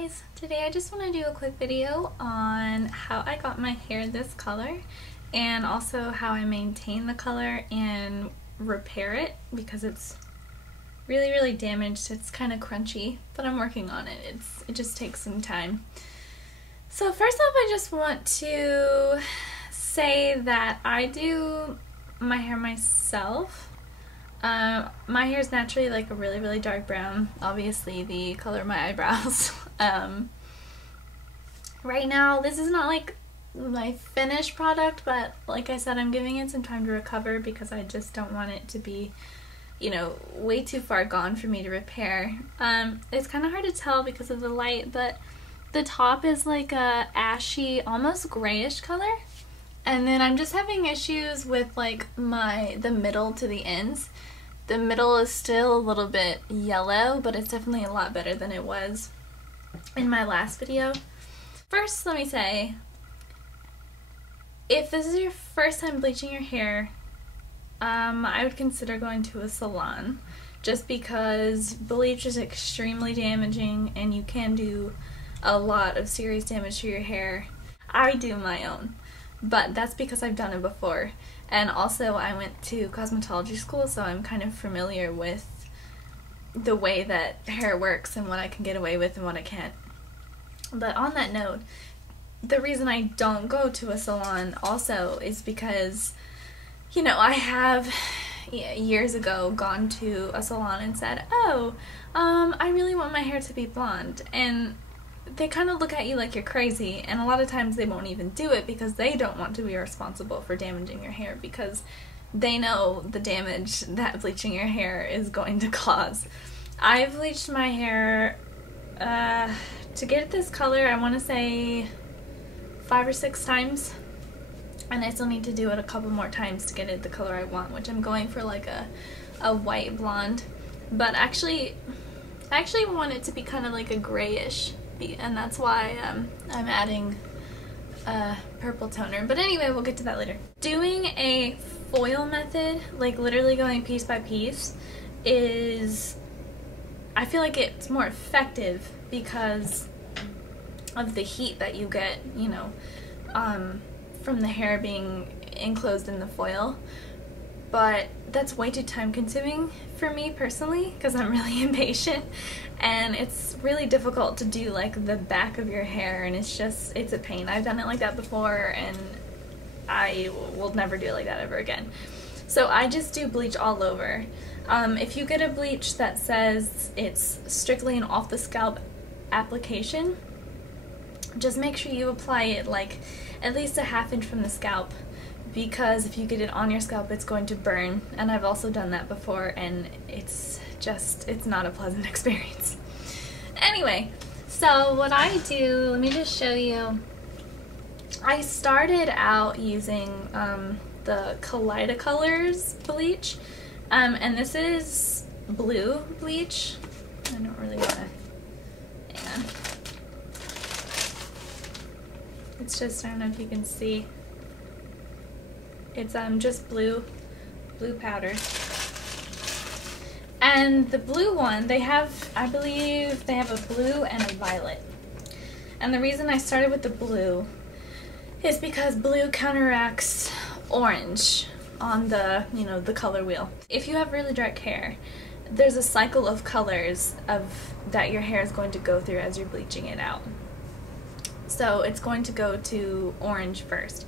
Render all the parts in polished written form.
guys, today I just want to do a quick video on how I got my hair this color and also how I maintain the color and repair it because it's really damaged. It's kind of crunchy, but I'm working on it. It just takes some time. So first off, I just want to say that I do my hair myself. My hair is naturally like a really dark brown, obviously the color of my eyebrows. Right now this is not like my finished product, but like I said, I'm giving it some time to recover because I just don't want it to be, you know, way too far gone for me to repair. It's kind of hard to tell because of the light, but the top is like a ashy, almost grayish color. And then I'm just having issues with like the middle to the ends. The middle is still a little bit yellow, but it's definitely a lot better than it was in my last video. First, let me say, if this is your first time bleaching your hair, I would consider going to a salon just because bleach is extremely damaging and you can do a lot of serious damage to your hair. I do my own, but that's because I've done it before. And also I went to cosmetology school, so I'm kind of familiar with the way that hair works and what I can get away with and what I can't. But on that note, the reason I don't go to a salon also is because, you know, I have years ago gone to a salon and said, oh, I really want my hair to be blonde. And they kind of look at you like you're crazy, and a lot of times they won't even do it because they don't want to be responsible for damaging your hair because they know the damage that bleaching your hair is going to cause. I've bleached my hair to get it this color, I want to say 5 or 6 times, and I still need to do it a couple more times to get it the color I want, which I'm going for like a white blonde. But I actually want it to be kind of like a grayish, and that's why I'm adding a purple toner. But anyway, we'll get to that later. Doing a foil method, like literally going piece by piece, I feel like it's more effective because of the heat that you get, you know, from the hair being enclosed in the foil. But that's way too time consuming for me personally because I'm really impatient, and it's really difficult to do like the back of your hair, and it's a pain. I've done it like that before and I will never do it like that ever again. So I just do bleach all over. If you get a bleach that says it's strictly an off the scalp application, just make sure you apply it like at least a ½ inch from the scalp, because if you get it on your scalp it's going to burn, and I've also done that before and it's not a pleasant experience. Anyway, so what I do, let me just show you. I started out using the Colors bleach, and this is blue bleach. I don't really want to, hang on. It's just, I don't know if you can see. It's just blue powder. And the blue one, they have, I believe they have a blue and a violet. And the reason I started with the blue is because blue counteracts orange on the, you know, the color wheel. If you have really dark hair, there's a cycle of colors that your hair is going to go through as you're bleaching it out. So it's going to go to orange first.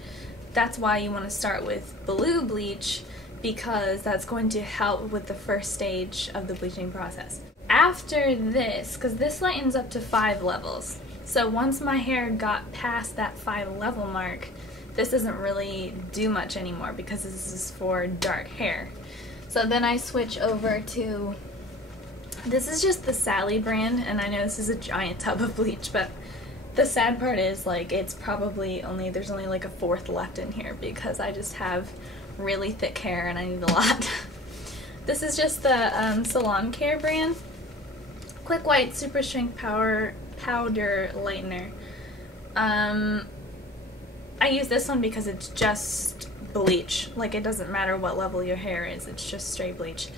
That's why you want to start with blue bleach, because that's going to help with the first stage of the bleaching process. After this, because this lightens up to 5 levels, so once my hair got past that 5 level mark, this doesn't really do much anymore because this is for dark hair. So then I switch over to, this is just the Sally brand, and I know this is a giant tub of bleach, but the sad part is, like, it's probably there's only like a 1/4 left in here because I just have really thick hair and I need a lot. This is just the Salon Care brand. Quick White Super Strength Powder Lightener. I use this one because it's just bleach. Like, it doesn't matter what level your hair is, it's just straight bleach.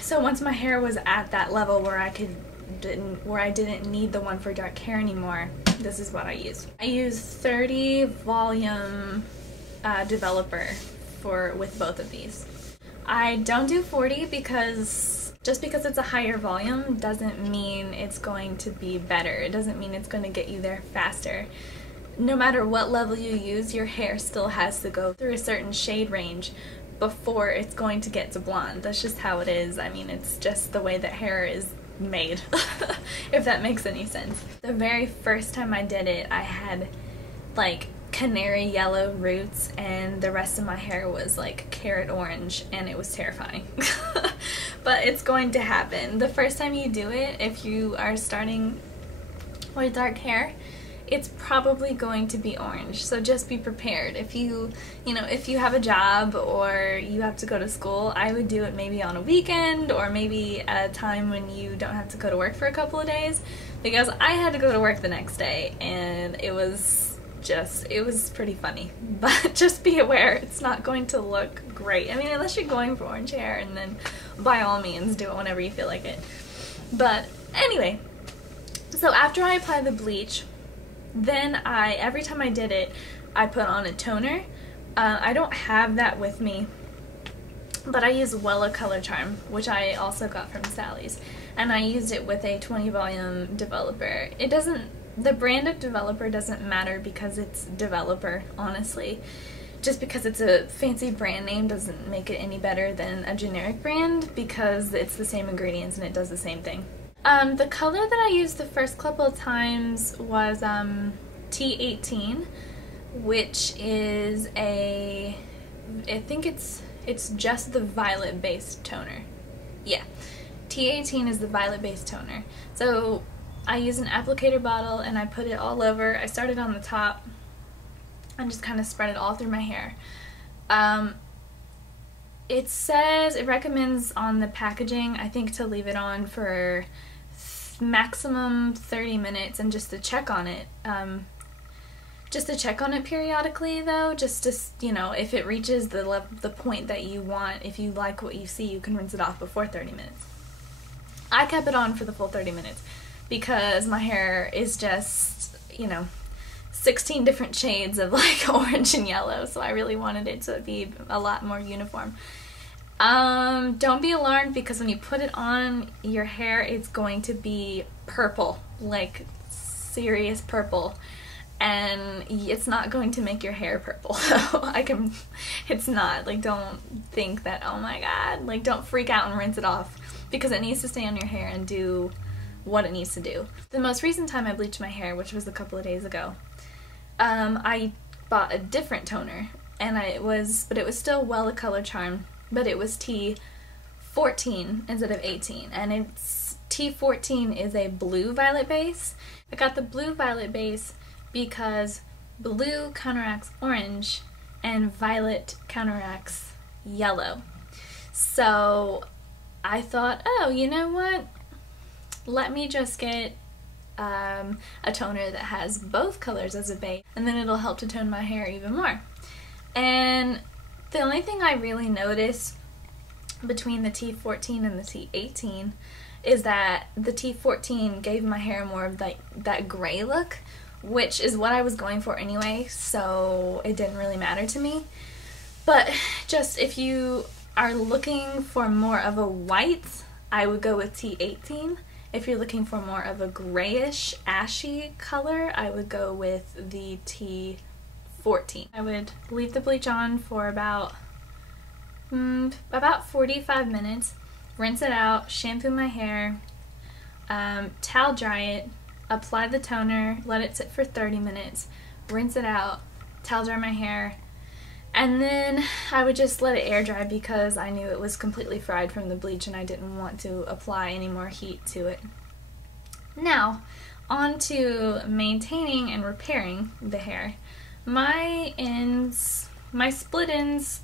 So once my hair was at that level where I could I didn't need the one for dark hair anymore, this is what I use. I use 30 volume developer with both of these. I don't do 40 because just because it's a higher volume doesn't mean it's going to be better. It doesn't mean it's going to get you there faster. No matter what level you use, your hair still has to go through a certain shade range before it's going to get to blonde. That's just how it is. I mean, it's just the way that hair is made, if that makes any sense. The very first time I did it, I had like canary yellow roots and the rest of my hair was like carrot orange, and it was terrifying. But it's going to happen. The first time you do it, if you are starting with dark hair, it's probably going to be orange, so just be prepared. If you have a job or you have to go to school, I would do it maybe on a weekend or maybe at a time when you don't have to go to work for a couple of days, because I had to go to work the next day and it was pretty funny. But just be aware, it's not going to look great. I mean, unless you're going for orange hair, and then by all means do it whenever you feel like it. But anyway, so after I apply the bleach, then every time I did it, I put on a toner. I don't have that with me, but I use Wella Color Charm, which I also got from Sally's, and I used it with a 20 volume developer. The brand of developer doesn't matter because it's developer, honestly. Just because it's a fancy brand name doesn't make it any better than a generic brand, because it's the same ingredients and it does the same thing. The color that I used the first couple of times was T18, which is I think it's just the violet based toner. Yeah, T18 is the violet based toner. So I use an applicator bottle and I put it all over. I started on the top and just kind of spread it all through my hair. It recommends on the packaging, I think, to leave it on for maximum 30 minutes and just to check on it. Just to check on it periodically though, just to, if it reaches the point that you want, if you like what you see, you can rinse it off before 30 minutes. I kept it on for the full 30 minutes because my hair is just, 16 different shades of like orange and yellow, so I really wanted it to be a lot more uniform. Don't be alarmed, because when you put it on your hair, it's going to be purple, like serious purple, and it's not going to make your hair purple. It's not, like, don't think that, oh my god, like, don't freak out and rinse it off, because it needs to stay on your hair and do what it needs to do. The most recent time I bleached my hair, which was a couple of days ago, I bought a different toner, and it was still Wella Color Charm, but it was T14 instead of 18, and T14 is a blue violet base. I got the blue violet base because blue counteracts orange and violet counteracts yellow. So I thought, oh, you know what? Let me just get a toner that has both colors as a base, and then it'll help to tone my hair even more. And the only thing I really noticed between the T14 and the T18 is that the T14 gave my hair more of that gray look, which is what I was going for anyway, so it didn't really matter to me. But just if you are looking for more of a white, I would go with T18. If you're looking for more of a grayish, ashy color, I would go with the T14. I would leave the bleach on for about 45 minutes, rinse it out, shampoo my hair, towel dry it, apply the toner, let it sit for 30 minutes, rinse it out, towel dry my hair, and then I would just let it air dry because I knew it was completely fried from the bleach and I didn't want to apply any more heat to it. Now, on to maintaining and repairing the hair. My split ends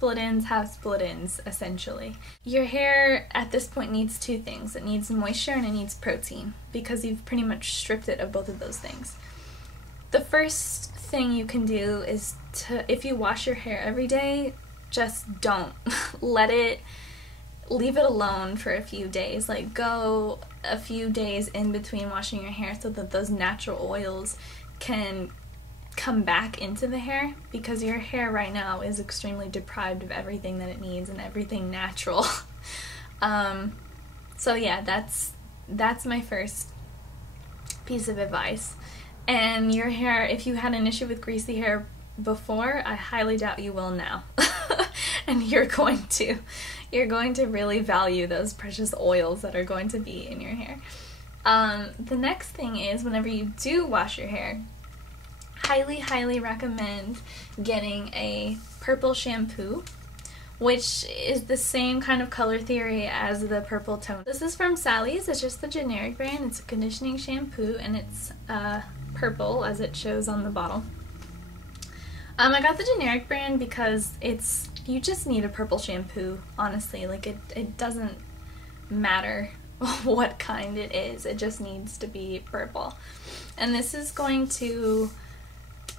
have split ends, essentially. Your hair at this point needs two things. It needs moisture and it needs protein, because you've pretty much stripped it of both of those things. The first thing you can do is if you wash your hair every day, just don't. Leave it alone for a few days. Like, go a few days in between washing your hair so that those natural oils can come back into the hair, because your hair right now is extremely deprived of everything that it needs and everything natural. So yeah, that's my first piece of advice. And your hair, if you had an issue with greasy hair before, I highly doubt you will now. And you're going to really value those precious oils that are going to be in your hair. The next thing is, whenever you do wash your hair, highly recommend getting a purple shampoo, which is the same kind of color theory as the purple tone. This is from Sally's. It's just the generic brand. It's a conditioning shampoo, and it's purple as it shows on the bottle. I got the generic brand because you just need a purple shampoo, honestly. Like, it doesn't matter what kind it is, it just needs to be purple. And this is going to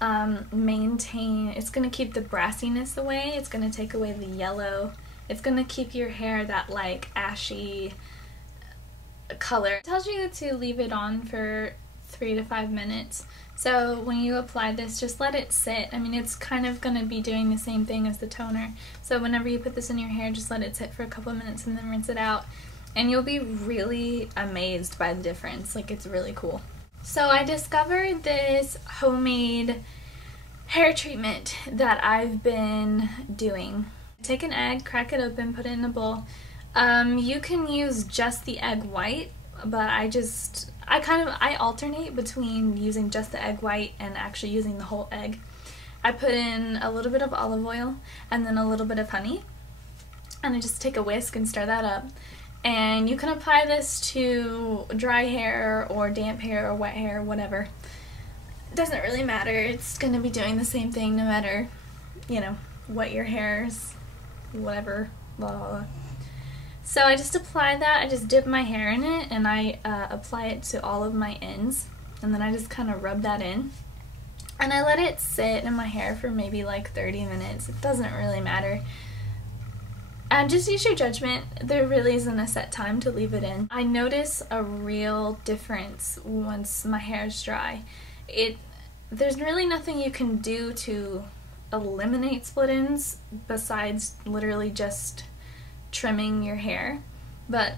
it's going to keep the brassiness away, it's going to take away the yellow, it's going to keep your hair that like ashy color. It tells you to leave it on for 3 to 5 minutes. So when you apply this, just let it sit. I mean, it's kind of going to be doing the same thing as the toner. So whenever you put this in your hair, just let it sit for a couple of minutes and then rinse it out. And you'll be really amazed by the difference. Like, it's really cool. So I discovered this homemade hair treatment that I've been doing. Take an egg, crack it open, put it in a bowl. You can use just the egg white, but I alternate between using just the egg white and actually using the whole egg. I put in a little bit of olive oil and then a little bit of honey, and I just take a whisk and stir that up. And you can apply this to dry hair or damp hair or wet hair, whatever. It doesn't really matter. It's going to be doing the same thing no matter, what your hair's, whatever, blah, blah, blah. So I just apply that. I just dip my hair in it, and I apply it to all of my ends. And then I just kind of rub that in. And I let it sit in my hair for maybe like 30 minutes. It doesn't really matter. And just use your judgment. There really isn't a set time to leave it in. I notice a real difference once my hair is dry. There's really nothing you can do to eliminate split ends besides literally just trimming your hair. But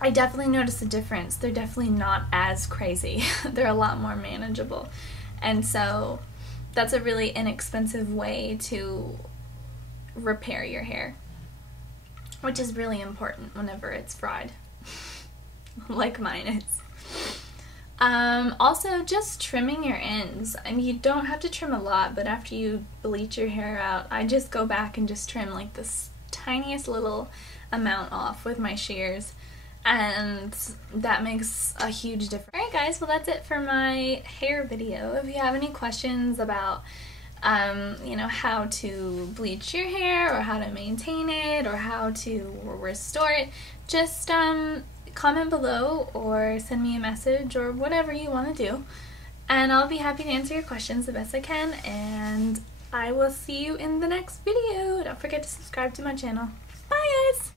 I definitely notice a difference. They're definitely not as crazy. They're a lot more manageable. And so that's a really inexpensive way to repair your hair, which is really important whenever it's fried, like mine is. Also, just trimming your ends. I mean, you don't have to trim a lot, but after you bleach your hair out, I just go back and just trim like this tiniest little amount off with my shears, and that makes a huge difference. Alright guys, well that's it for my hair video. If you have any questions about how to bleach your hair or how to maintain it or how to restore it, just comment below or send me a message or whatever you want to do, and I'll be happy to answer your questions the best I can, and I will see you in the next video. Don't forget to subscribe to my channel. Bye guys!